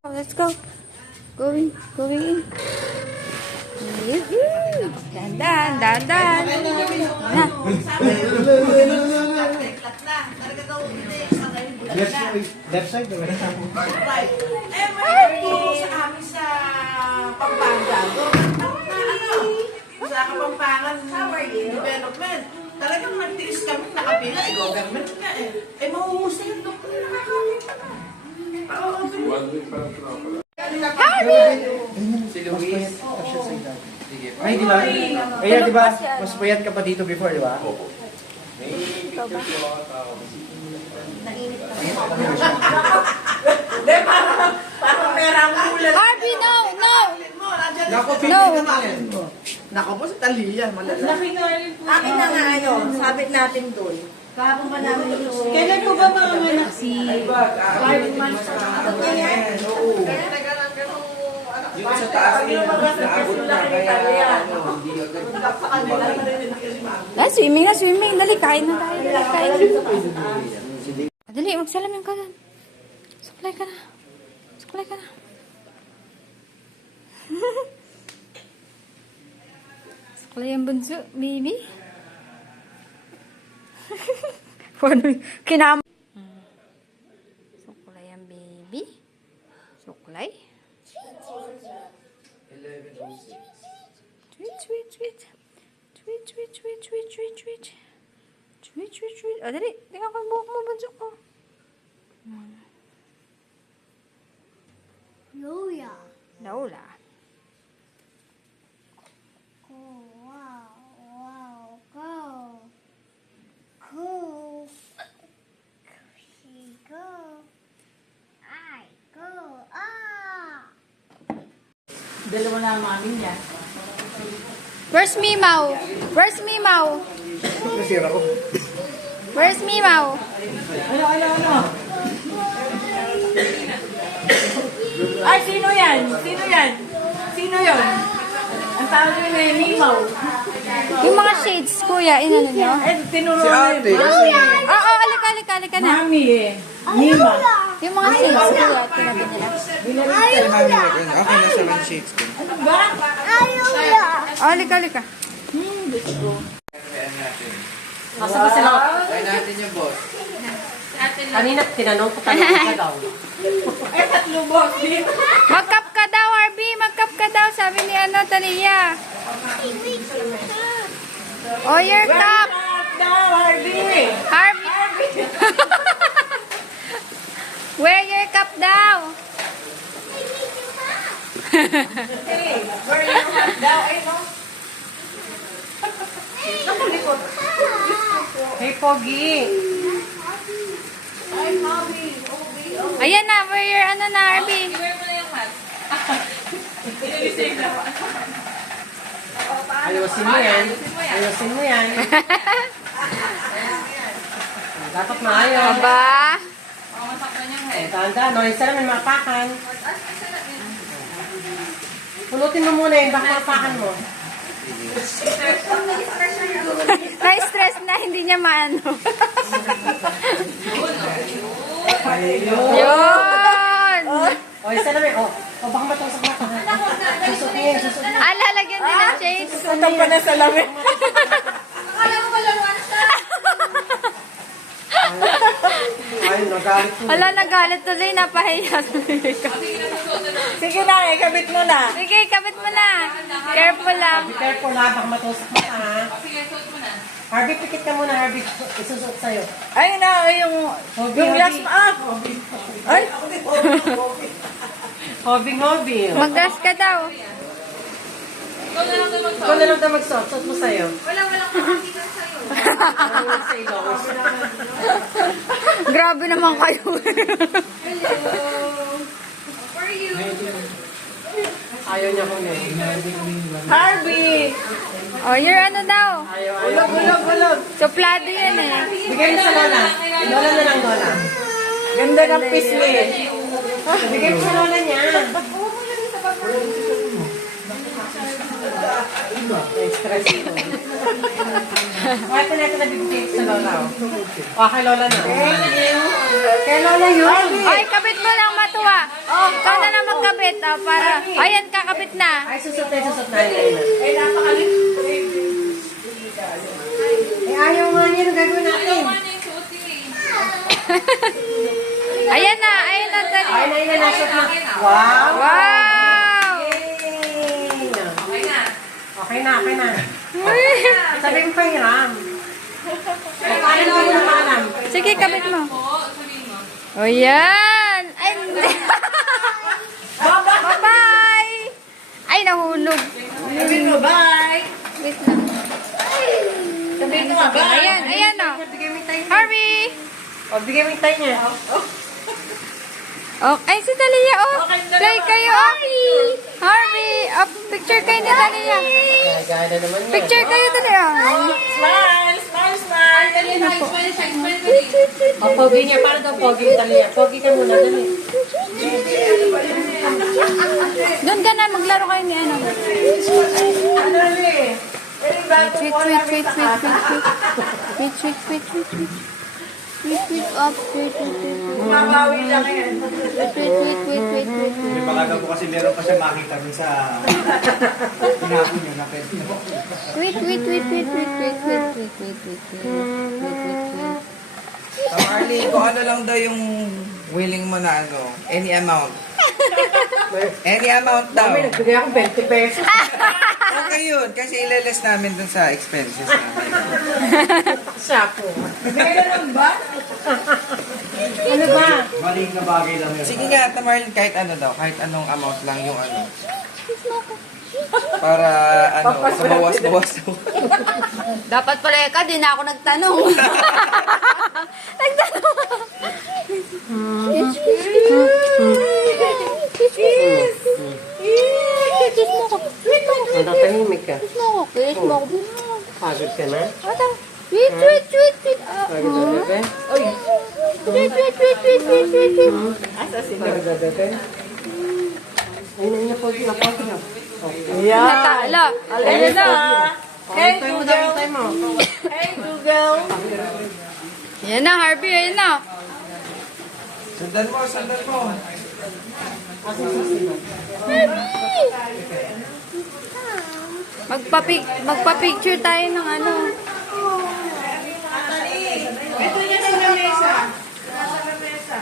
Let's go. Going in. Yee-hoo. Dandan. Na. Left side. Right. May sa amin sa Pampanga. Sa Kapampangan Development. Talagang nagtiis kami, nakapila. Government nga eh. Mahuhusay yung doktor na nakakita na. Si Luis. Ay, di ba? Kaya di ba, mas payat ka pa dito before, di ba? Opo. Ikaw ba? Nainit ka. Parang merang ulan. Harvey, no! Nako, No. Nako po sa Talia, malala. Akin na nga sabit natin doon. Kahapon pa namin ito. Kailan po ba manganak si... Yung sa taas niya, naabot na kaya Swimming. Dali, kain na tayo. Dali, magsalamin ka dun. Suklay ka na. Suklay ang bunso, baby. Kinam. Suklay ang baby. Suklay. Sweet. O, dali. Tingnan ko yung buhok mo, bunso ko. Lola. Lola. Go, wow, go. She go. I go, Dalawa na ang mami niya. Where's Mimaw? nasira ko. Where's Mimaw? Ano? Ay, sino yan? Sino yun? Ang tawag nyo na yung Mimaw. Yung mga shades, kuya, inano nyo? Eh, tinuro Si ate. Oo, alika na. Mami eh. Mima. Yung mga shades, kuya, tinabi nila. Okay na 7 shades din. Oh, alika. Masa ba sila? Try natin yung boss. Kanina tinanong ko ka daw. Ay, tatlo boss din. Mag-cup ka daw, Harvey. Mag-cup ka daw, sabi ni Talia. Oh, your cup. Daw, Harvey. Harvey. Wear your cup daw. Hey, where you at daw? Ay, no? Hey, Pogi. Ay, Pogi. Ayan na, wear your Harvey. Ayusin mo yan. Dapat maayos. Aba. Tanda, no? Isa naman mapakan. Pulutin mo muna yun, baka mapakan mo. Na-stress na, hindi niya maano. Yun! O, isa naman. O, baka matusok na ka. Susukin. Lalagyan din ng shades. Susukin pa na sa lamin. Ay, nagalit ko. Wala, nagalit tuloy, napahiya tuloy. Sige na, ikabit mo na. Sige, kapit mo na. Careful lang. Be careful ha, baka matusok mo ka ha. Harvey, pikit ka muna, Harvey. Isusuot sa'yo. Ay na, yung last up. Ay, Hobby. Mag-gas ka daw. Ikaw na lang daw magsuot. Suot mo sa'yo. Walang makakita sa'yo. Walang sa ilong. Grabe naman kayo. Ayaw niya kung yun. Harvey. Oh, your ano daw? Ayaw. Ulog. Suplado yan eh. Bigay mo sa Lola. Lola na lang, Lola. Ganda ng pisngi. Bigay mo sa Lola niya. Stress ito. Bakit na ito nabibigay sa Lola? O, kay Lola na. Kay Lola yun. Ay, kapit mo lang matuwa. Ikaw na lang kakabit. Para, ayan, kakabit na. Ay, susot na. Ay, napakalit. Eh, ayaw nga niya nung gagawin natin. Ayan na, dali. Ay, nasot na. Wow! Wow! Yay! Okay na. Sabi mo pa hiram. Paano mo na maalam? Sige, kabit mo. O yan! Ay, bye-bye! Ay, nahulog. Sabi mo, bye! Wait lang. Sabi mo, bye! Ayan o. Bigay mo yung tayo niya. Harvey! O, bigay mo yung tayo niya. Oh, ay, si Talia, oh. Play kayo, oh. Harvey, oh, picture kayo ni Talia. Gaya na naman yan. Picture kayo, Talia. Smile! Dali na, smile. O, pogi niya. Para daw pogi yung Talia. Pogi ka muna. Dali. Doon ka na, maglaro kayo ni ano. Ano eh? Wait, up, wait. Mabawi lang yan. Wait. May palaga po kasi meron pa siya makita dun sa hinapon niya na pwede. Arlie, kung ano lang daw yung willing mo na ano, any amount. Any amount daw. May nagbigay ako 20 pesos. Okay yun, kasi ilaless namin dun sa expenses namin. Sako. Ganun ba? Ano ba? Maling na bagay lang yun. Sige nga, Tamarlin, kahit ano daw, kahit anong amount lang yung ano. Para ano, sa bawas-bawas. Dapat pala ka, di na ako nagtanong. Nagtanong. Kiss mo ko. Ang tatahimik ka. Kiss mo ko. Kiss mo ko. Pagod ka na? Atang. Wait. Pagod na bebe? Wait. Pagod na bebe? Ayun na, pogi na. Natala. Ayan na. Hey, Google. Hey, Google! Ayan na, Harvey. Ayan na. Sundan mo. Magpa-picture tayo ng ano. Ito niya sa lamesa. Nasa lamesa.